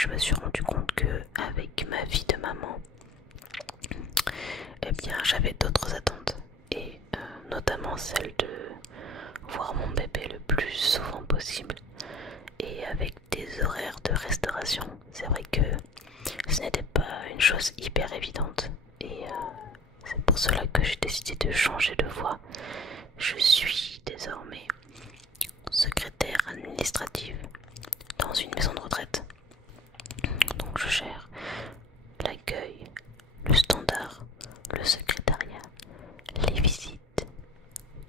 je me suis rendu compte que avec ma vie de maman, eh bien j'avais d'autres attentes et notamment celle de voir mon bébé le plus souvent possible et avec des horaires de restauration. C'est vrai que ce n'était pas une chose hyper évidente et c'est pour cela que j'ai décidé de changer de voie. Je suis désormais secrétaire administrative dans une maison de retraite. Donc je gère l'accueil, le standard, le secrétariat, les visites.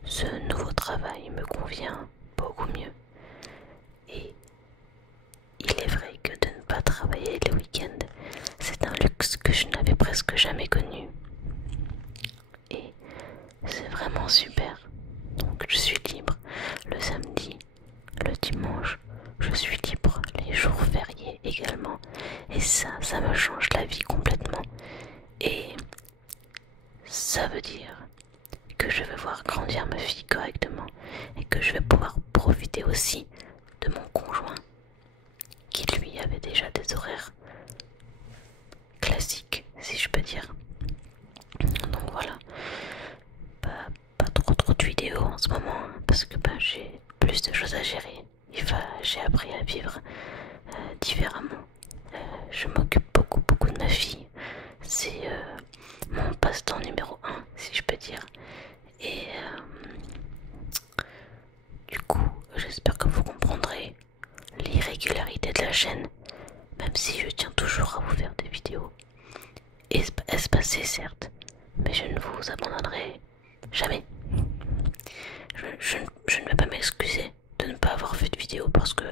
Ce nouveau travail me convient beaucoup mieux. Et il est vrai que de ne pas travailler les week-ends, c'est un luxe que je n'avais presque jamais connu. Et c'est vraiment super. Donc je suis libre le samedi, le dimanche, je suis libre les jours fériés également. Et ça me change la vie complètement. Et ça veut dire que je vais voir grandir ma fille correctement et que je vais pouvoir profiter aussi de mon conjoint qui lui avait déjà des horaires classiques, si je peux dire. Donc voilà, pas trop de vidéos en ce moment parce que j'ai plus de choses à gérer. J'ai appris à vivre différemment. Je m'occupe beaucoup de ma fille. C'est mon passe-temps numéro un, si je peux dire. Et du coup, j'espère que vous comprendrez l'irrégularité de la chaîne, même si je tiens toujours à vous faire des vidéos espacées certes, mais je ne vous abandonnerai jamais. Je ne vais pas m'excuser de ne pas avoir fait de vidéo parce que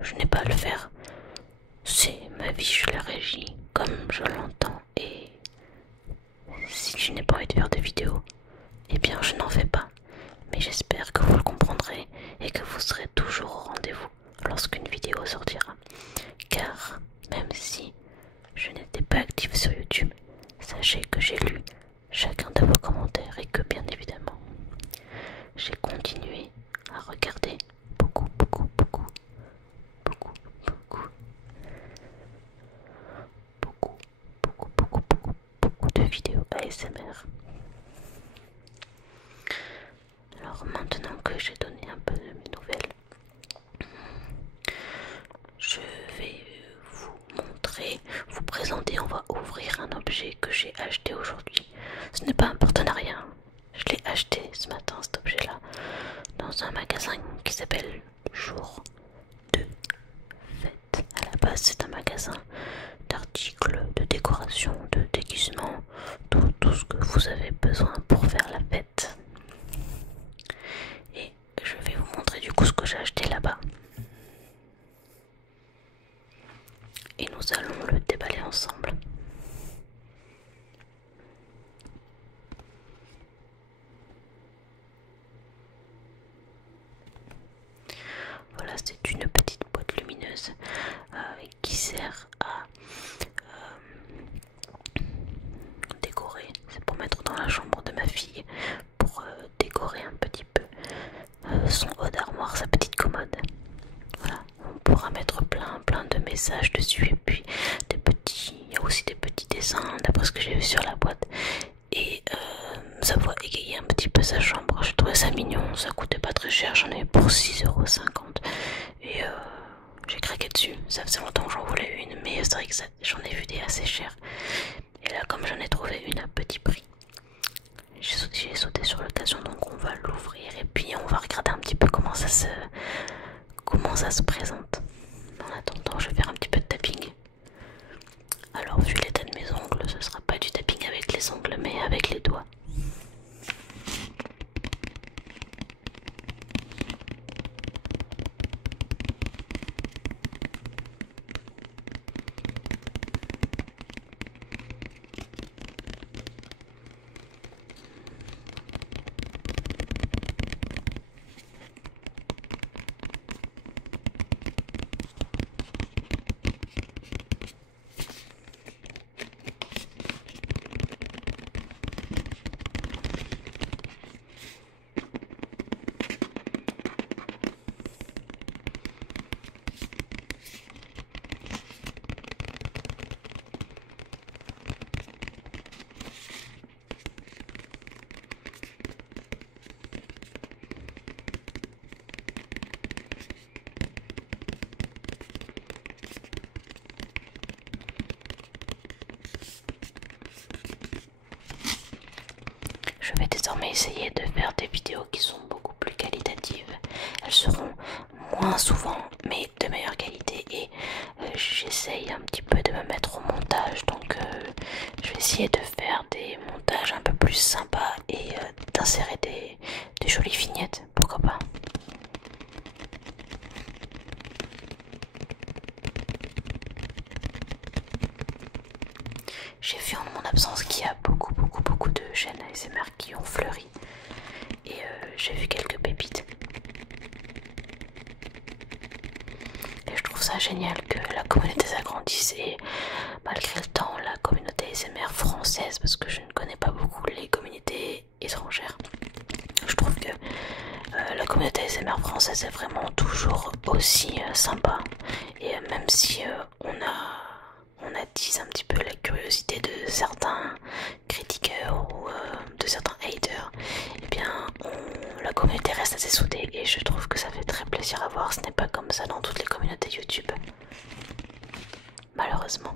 je n'ai pas à le faire. C'est ma vie, je la régis comme je l'entends et si je n'ai pas envie de faire de vidéos, eh bien je n'en fais pas. Mais j'espère que vous le comprendrez et que vous serez toujours au rendez-vous lorsqu'une vidéo sortira. Car même si je n'étais pas active sur YouTube, sachez que j'ai lu chacun de vos commentaires et que bien évidemment, j'ai continué à regarder beaucoup de vidéos ASMR. Alors maintenant que j'ai donné un peu de mes nouvelles, je vais vous présenter, on va ouvrir un objet que j'ai acheté aujourd'hui. Ce n'est pas un partenariat, je l'ai acheté ce matin cet objet là dans un magasin qui s'appelle Jour de Fête. À la base c'est un magasin d'articles de décoration, de déguisement, tout ce que vous avez besoin pour faire la fête. Et je vais vous montrer du coup ce que j'ai acheté là-bas. Et nous allons le déballer ensemble. Voilà, c'est une petite boîte lumineuse qui sert à décorer. C'est pour mettre dans la chambre de ma fille, pour décorer un petit peu son haut d'armoire, sa petite commode. Voilà, on pourra mettre plein de messages dessus et puis il y a aussi des petits dessins d'après ce que j'ai vu sur la boîte et ça va égayer un petit peu sa chambre. Je trouvais ça mignon, ça coûtait pas très cher, j'en ai pour 6,50 € et j'ai craqué dessus. Ça faisait longtemps que j'en voulais une, mais c'est vrai que j'en ai vu des assez chères et là comme j'en ai trouvé une à petit prix, j'ai sauté sur l'occasion. Donc on va l'ouvrir et puis on va regarder un petit peu comment ça se présente. En attendant, je vais faire un petit peu de tapping. Alors vu l'état de mes ongles, ce sera pas du tapping avec les ongles mais avec les doigts. essayer de faire des vidéos qui sont beaucoup plus qualitatives. Elles seront moins souvent mais de meilleure qualité, et j'essaye un petit peu de me mettre au montage, donc je vais essayer de faire des montages un peu plus sympas et d'insérer des jolies vignettes, pourquoi pas. J'ai vu en mon absence qu'il y a beaucoup de chaînes ASMR qui ont fleuri, et j'ai vu quelques pépites. Et je trouve ça génial que la communauté s'agrandisse, et malgré le temps, la communauté ASMR française, parce que je ne connais pas beaucoup les communautés étrangères, je trouve que la communauté ASMR française est vraiment toujours aussi sympa. Et même si on attise un petit peu la curiosité de certains critiqueurs ou de certains haters, eh bien la communauté reste assez soudée, et je trouve que ça fait très plaisir à voir. Ce n'est pas comme ça dans toutes les communautés YouTube, malheureusement.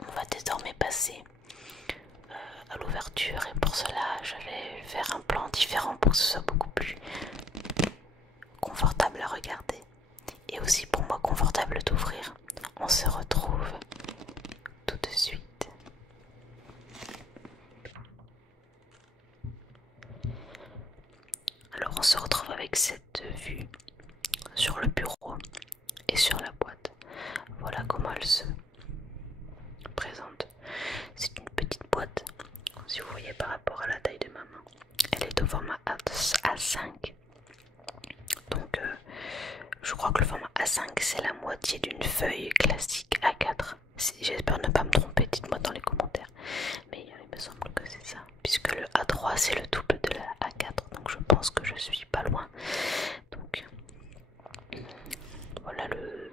On va désormais passer à l'ouverture, et pour cela je vais faire un plan différent pour que ce soit beaucoup plus confortable à regarder, et aussi pour moi confortable d'ouvrir. On se retrouve tout de suite. Alors on se retrouve avec cette vue sur le bureau et sur la boîte. Voilà comment elle se présente. C'est une petite boîte, si vous voyez par rapport à la taille de ma main. Elle est au format A5. Donc je crois que le format A5 c'est la moitié d'une feuille classique A4. J'espère ne pas me tromper, dites-moi dans les commentaires. Mais il me semble que c'est ça, puisque le A3 c'est le double de la A4, donc je pense que je suis pas loin. Donc voilà le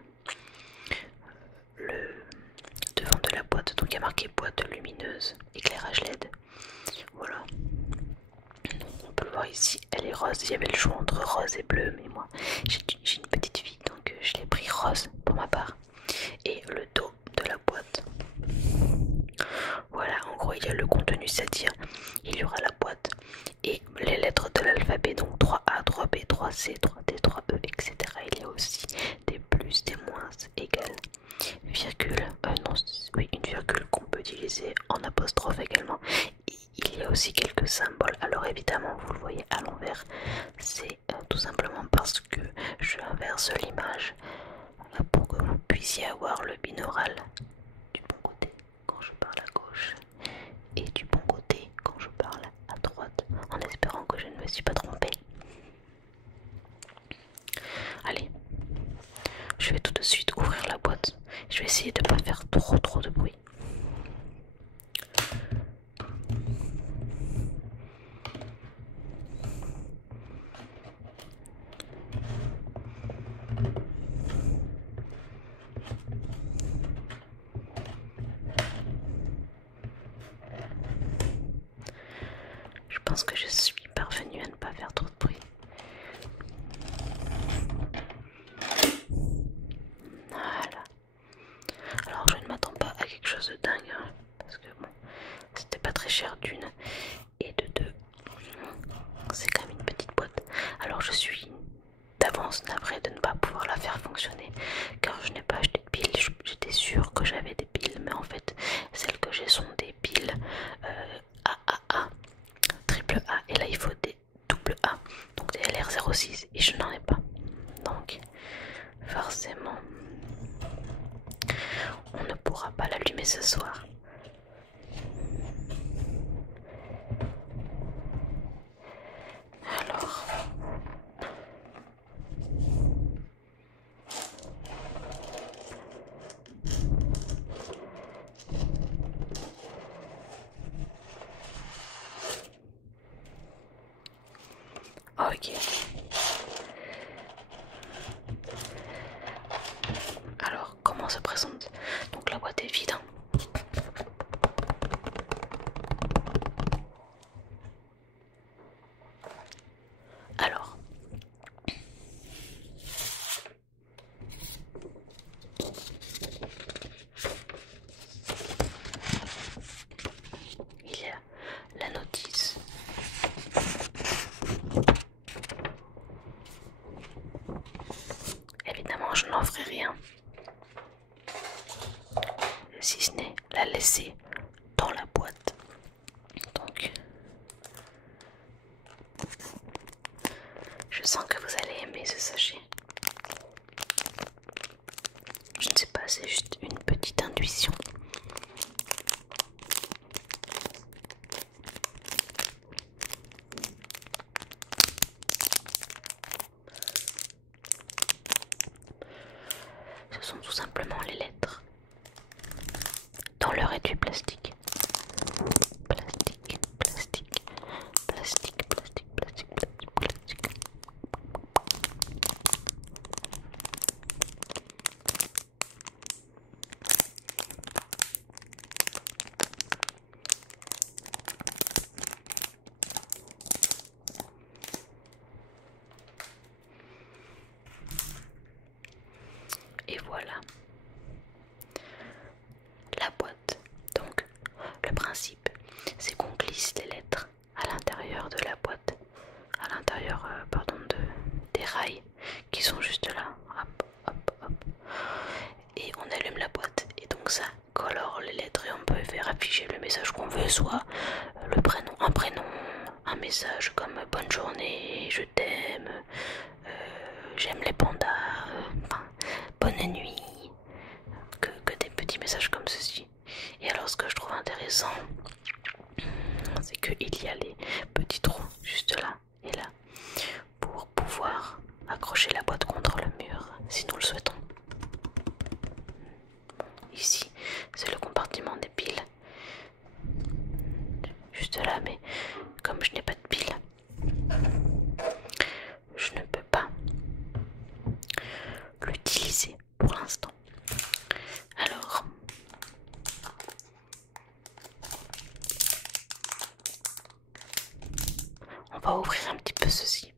devant de la boîte. Donc il y a marqué boîte lumineuse, éclairage LED. Voilà. On peut le voir ici, elle est rose. Il y avait le choix entre rose et bleu, mais moi j'ai une petite fille, donc je l'ai pris rose pour ma part. Et le dos de la boîte, voilà, en gros il y a le contenu, c'est-à-dire il y aura la boîte et les lettres de l'alphabet, donc 3A, 3B, 3C, 3D, 3E, etc. Il y a aussi des plus, des moins, égales, virgule, non, oui, une virgule qu'on peut utiliser en apostrophe également. Et il y a aussi quelques symboles. Alors évidemment vous le voyez à l'envers, c'est tout simplement parce que je inverse l'image pour que vous puissiez avoir le binaural du bon côté quand je parle à gauche et du bon côté quand je parle à droite, en espérant que je ne me suis pas trompée. Allez, je vais tout de suite ouvrir la boîte. Je vais essayer de ne pas faire trop de bruit. Je pense que je suis parvenue à ne pas faire trop de bruit. Voilà. Alors je ne m'attends pas à quelque chose de dingue, hein, parce que bon, c'était pas très cher d'une, et de deux, c'est quand même une petite boîte. Alors je suis d'avance navrée de ne pas pouvoir la faire fonctionner, car je n'ai pas acheté de piles. J'étais sûre que j'avais des piles, mais en fait celles que j'ai sont des piles AAA, triple A, et là il faut des double A, donc des LR06, et je n'en ai pas. Donc forcément on ne pourra pas l'allumer ce soir. Alors ok. Alors comment se présente? Donc la boîte est vide, hein. Alors Je sens que vous allez aimer ce sachet. Je ne sais pas, c'est juste une petite intuition. Ce sont tout simplement les lettres. Dans leur étui plastique. Plastique, plastique, plastique, plastique, plastique, plastique, plastique. Et voilà la boîte. Donc le principe c'est qu'on glisse les lettres à l'intérieur de la boîte, à l'intérieur des rails qui sont juste là, hop hop hop, et on allume la boîte et donc ça colore les lettres et on peut faire afficher le message qu'on veut, soit le prénom, un message comme bonne journée, je t'aime, j'aime les pandas, enfin, bonne nuit, que des petits messages comme ceci. Et alors ce que je trouve intéressant, c'est qu'il y a les petits trous juste là et là pour pouvoir accrocher la boîte contre le mur si nous le souhaitons. Ici c'est le compartiment des piles, juste là, mais comme je n'ai pas de piles, je ne peux pas l'utiliser pour l'instant. Alors on va ouvrir un petit peu ceci.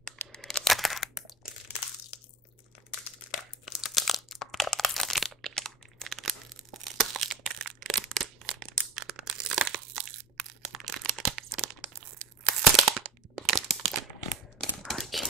Ok.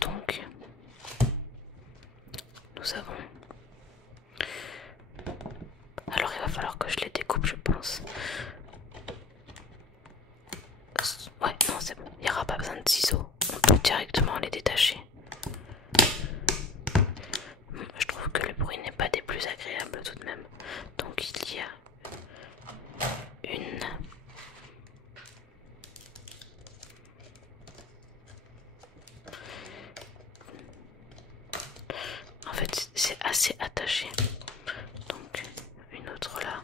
Donc, nous avons... Alors il va falloir que je les découpe, je pense. Ouais, non c'est bon, il n'y aura pas besoin de ciseaux. On peut directement les détacher. Je trouve que le bruit n'est pas des plus agréables tout de même. Donc il y a une... En fait c'est assez attaché. Donc une autre là,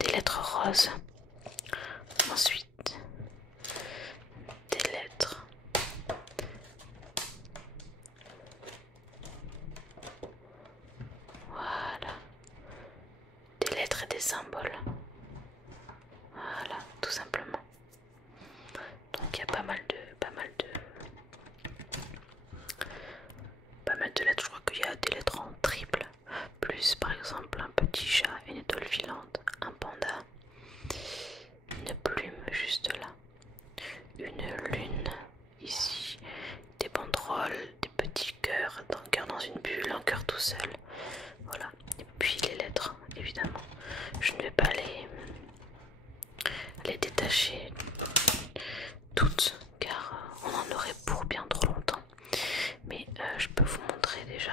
des lettres roses. Ensuite des lettres voilà, des lettres et des symboles. Voilà, tout simplement. Donc il y a pas mal de lettres. Je crois qu'il y a des lettres en triple, plus par exemple un petit chat, une étoile filante, un panda, une plume juste là, une lune ici, des banderoles, des petits cœurs, un cœur dans une bulle, un cœur tout seul. Voilà. Et puis les lettres, évidemment. Je ne vais pas les détacher toutes car on en aurait pour bien trop longtemps. Mais je peux vous montrer déjà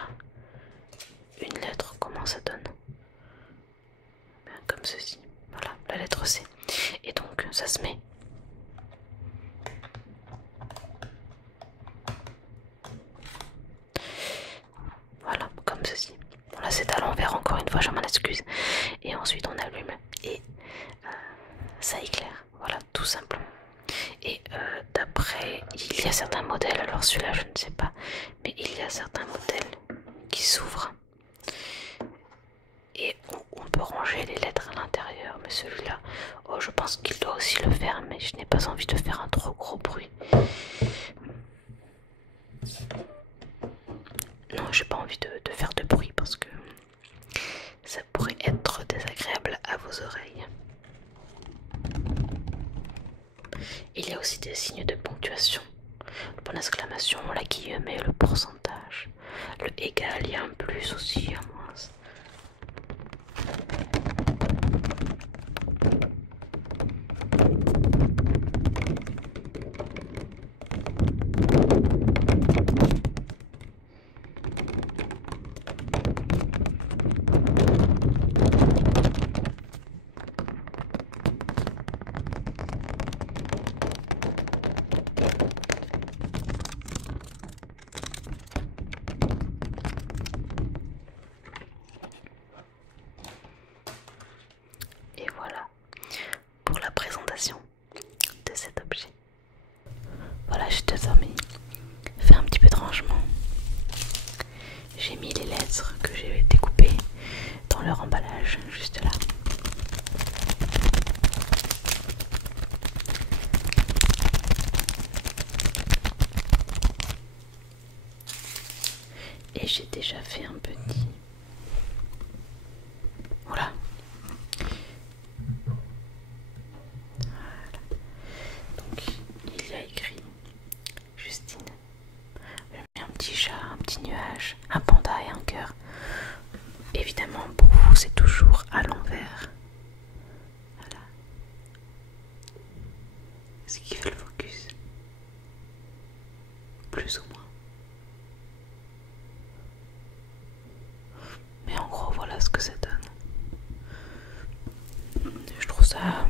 une lettre, comment ça donne. Bien, comme ceci. Voilà, la lettre C. Et donc ça se met. Voilà, comme ceci. Bon là c'est à l'envers encore une fois, je m'en excuse. Et ensuite on allume et ça éclaire. Voilà, tout simplement. Et d'après, il y a certains modèles, alors celui-là je ne sais pas, mais il y a certains modèles qui s'ouvrent et on peut ranger les lettres à l'intérieur. Mais celui-là, oh, je pense qu'il doit aussi le faire, mais je n'ai pas envie de faire un trop gros bruit. Non, j'ai pas envie de faire de bruit parce que ça pourrait être désagréable à vos oreilles. Il y a aussi des signes de ponctuation. Le point d'exclamation, la guillemets, le pourcentage. Le égal, il y a un plus aussi, un moins. Et voilà pour la présentation de cet objet. Voilà, j'ai désormais fait un petit peu de rangement. J'ai mis les lettres que j'ai découpées dans leur emballage, juste là. Et j'ai déjà fait un petit. Voilà. Donc il y a écrit Justine. J'ai mis un petit chat, un petit nuage, un panda et un cœur. Évidemment pour vous c'est toujours à l'envers. Voilà. Ce qui fait le focus. Plus ou moins. Mais en gros voilà ce que ça donne. Je trouve ça